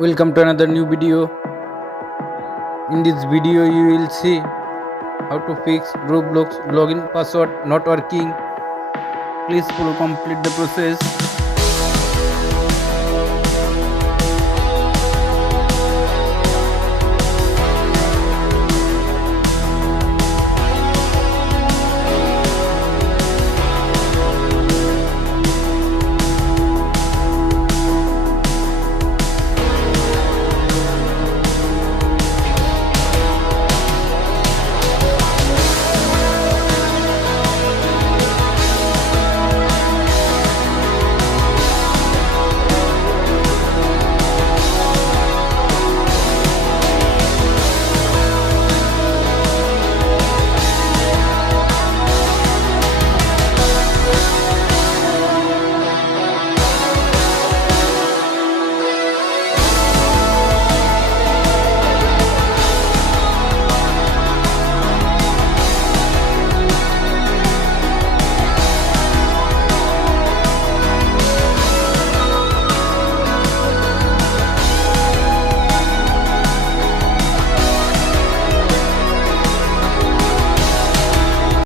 Welcome to another new video. In this video you will see how to fix Roblox login password not working. Please follow complete the process.